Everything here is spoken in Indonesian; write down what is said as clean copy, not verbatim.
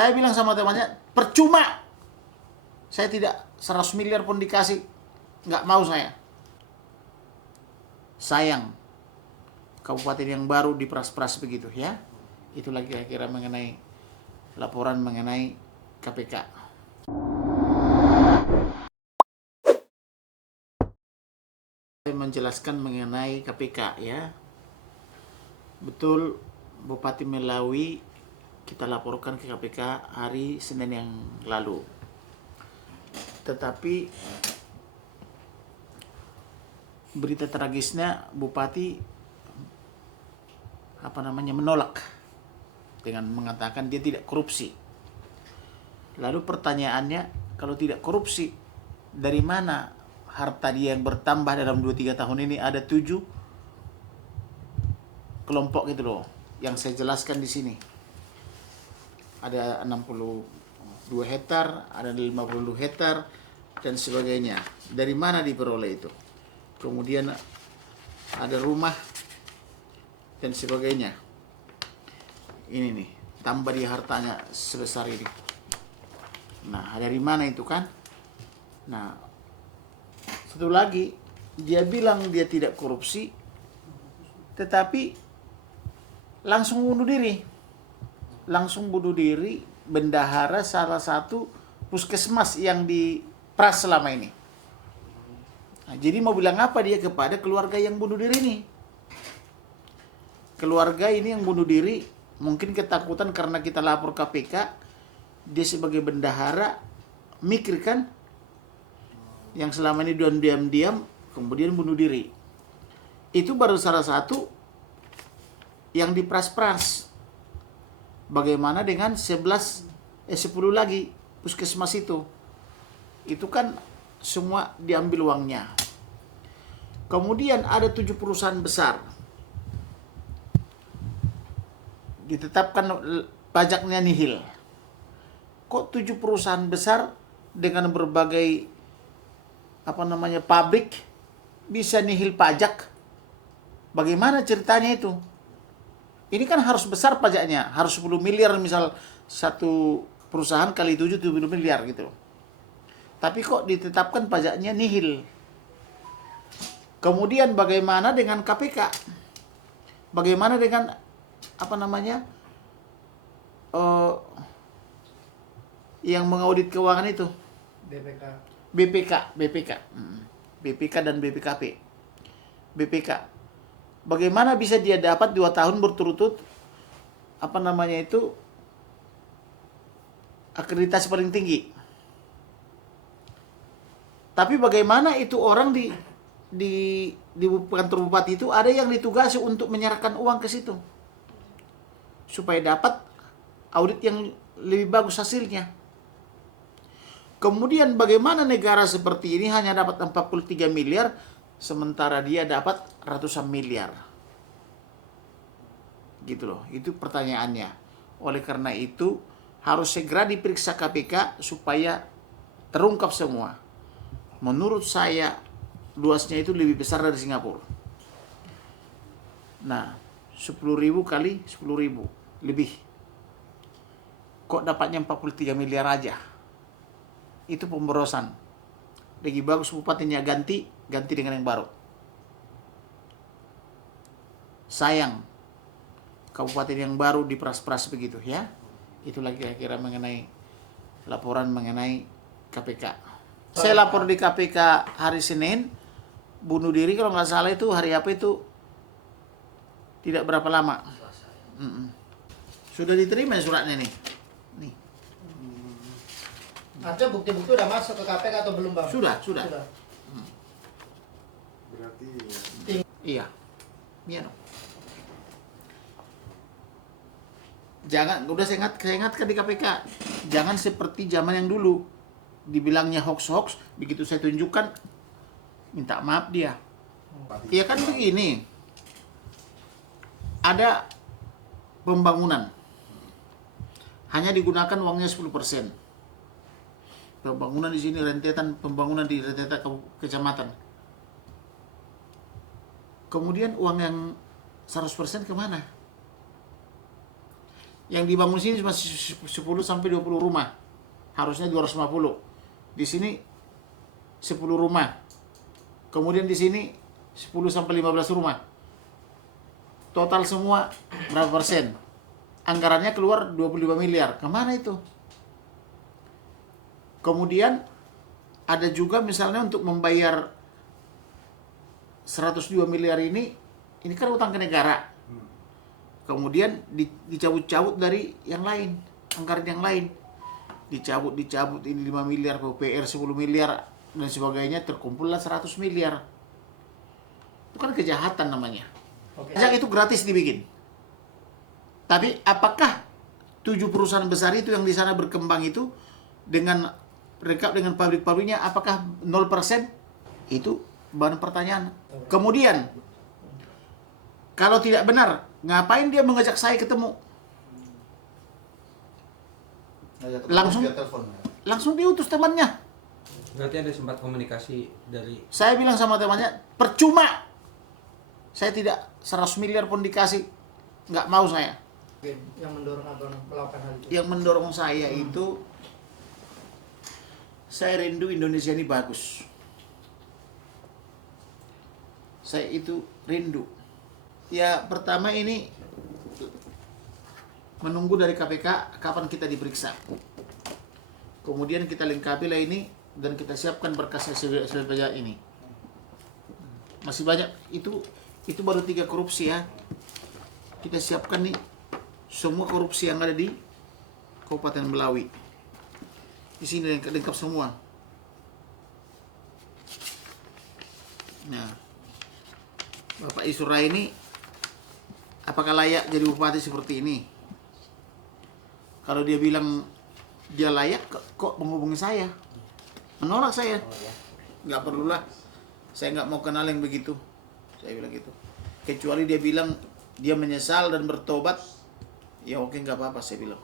Saya bilang sama temannya, percuma. Saya tidak 100 miliar pun dikasih, nggak mau saya. Sayang, kabupaten yang baru diperas-peras begitu ya. Itulah kira-kira mengenai laporan mengenai KPK. Saya menjelaskan mengenai KPK ya. Betul, Bupati Melawi kita laporkan ke KPK hari Senin yang lalu. Tetapi berita tragisnya Bupati menolak dengan mengatakan dia tidak korupsi. Lalu pertanyaannya, kalau tidak korupsi, dari mana harta dia yang bertambah dalam 2-3 tahun ini? Ada 7 kelompok gitu loh, yang saya jelaskan di sini. Ada 62 hektar, ada 50 hektar, dan sebagainya. Dari mana diperoleh itu? Kemudian ada rumah, dan sebagainya. Ini nih, tambah di hartanya sebesar ini. Nah, dari mana itu kan? Nah, satu lagi, dia bilang dia tidak korupsi, tetapi langsung bunuh diri. Langsung bunuh diri bendahara salah satu puskesmas yang diperas selama ini. Nah, jadi mau bilang apa dia kepada keluarga yang bunuh diri ini? Keluarga ini yang bunuh diri mungkin ketakutan karena kita lapor KPK, dia sebagai bendahara mikir kan, yang selama ini diam-diam kemudian bunuh diri. Itu baru salah satu yang diperas-peras. Bagaimana dengan 10 lagi puskesmas itu? Itu kan semua diambil uangnya. Kemudian ada 7 perusahaan besar. Ditetapkan pajaknya nihil. Kok 7 perusahaan besar dengan berbagai pabrik bisa nihil pajak? Bagaimana ceritanya itu? Ini kan harus besar pajaknya, harus 10 miliar misal satu perusahaan kali 7 miliar gitu. Tapi kok ditetapkan pajaknya nihil? Kemudian bagaimana dengan KPK? Bagaimana dengan yang mengaudit keuangan itu? BPK dan BPKP. BPK. Bagaimana bisa dia dapat 2 tahun berturut-turut akreditasi paling tinggi? Tapi bagaimana itu orang di kantor bupati itu ada yang ditugasi untuk menyerahkan uang ke situ supaya dapat audit yang lebih bagus hasilnya. Kemudian bagaimana negara seperti ini hanya dapat 43 miliar sementara dia dapat ratusan miliar. Gitu loh, itu pertanyaannya. Oleh karena itu harus segera diperiksa KPK supaya terungkap semua. Menurut saya luasnya itu lebih besar dari Singapura. Nah, 10.000 kali 10.000 lebih. Kok dapatnya 43 miliar aja? Itu pemborosan. Lagi bagus bupatinya ganti dengan yang baru. Sayang, kabupaten yang baru diperas-peras begitu ya. Itulah kira-kira mengenai laporan mengenai KPK. Saya lapor di KPK hari Senin, bunuh diri kalau nggak salah itu hari apa itu? Tidak berapa lama. Sudah diterima suratnya nih. Nih. Artinya bukti-bukti udah masuk ke KPK atau belum, Bang? Sudah. Berarti Iya. Iya dong. Jangan, udah saya ingatkan di KPK. Jangan seperti zaman yang dulu. Dibilangnya hoax, begitu saya tunjukkan, minta maaf dia. Iya kan begini. Ada pembangunan. Hanya digunakan uangnya 10%. Pembangunan di sini rentetan pembangunan di rentetan kecamatan. Kemudian uang yang 100% kemana? Yang dibangun sini masih 10 sampai 20 rumah. Harusnya 250. Di sini 10 rumah. Kemudian di sini 10 sampai 15 rumah. Total semua berapa persen? Anggarannya keluar 25 miliar. Kemana itu? Kemudian ada juga misalnya untuk membayar 102 miliar ini kan utang ke negara. Kemudian dicabut-cabut dari yang lain, anggaran yang lain. Dicabut ini 5 miliar, PUPR 10 miliar dan sebagainya, terkumpullah 100 miliar. Itu kan kejahatan namanya. Oke. Pajak itu gratis dibikin. Tapi apakah 7 perusahaan besar itu yang di sana berkembang itu dengan rekap dengan pabrik-pabriknya, apakah 0%? Itu bahan pertanyaan. Kemudian kalau tidak benar, ngapain dia mengajak saya ketemu? Langsung diutus temannya. Berarti ada sempat komunikasi dari... Saya bilang sama temannya, percuma. Saya tidak 100 miliar pun dikasih. Nggak mau saya. Oke, yang mendorong abang melakukan hal itu. Yang mendorong saya itu, saya rindu Indonesia ini bagus. Saya itu rindu. Ya, pertama ini menunggu dari KPK kapan kita diperiksa. Kemudian kita lengkapi lah ini dan kita siapkan berkas hasil pajak ini. Masih banyak, itu baru 3 korupsi ya. Kita siapkan nih semua korupsi yang ada di Kabupaten Melawi. Di sini lengkap semua. Nah, Bapak Isura ini apakah layak jadi bupati seperti ini? Kalau dia bilang dia layak, kok menghubungi saya? Menolak saya. Nggak perlulah. Saya nggak mau kenal yang begitu. Saya bilang gitu. Kecuali dia bilang dia menyesal dan bertobat, ya oke, nggak apa-apa saya bilang.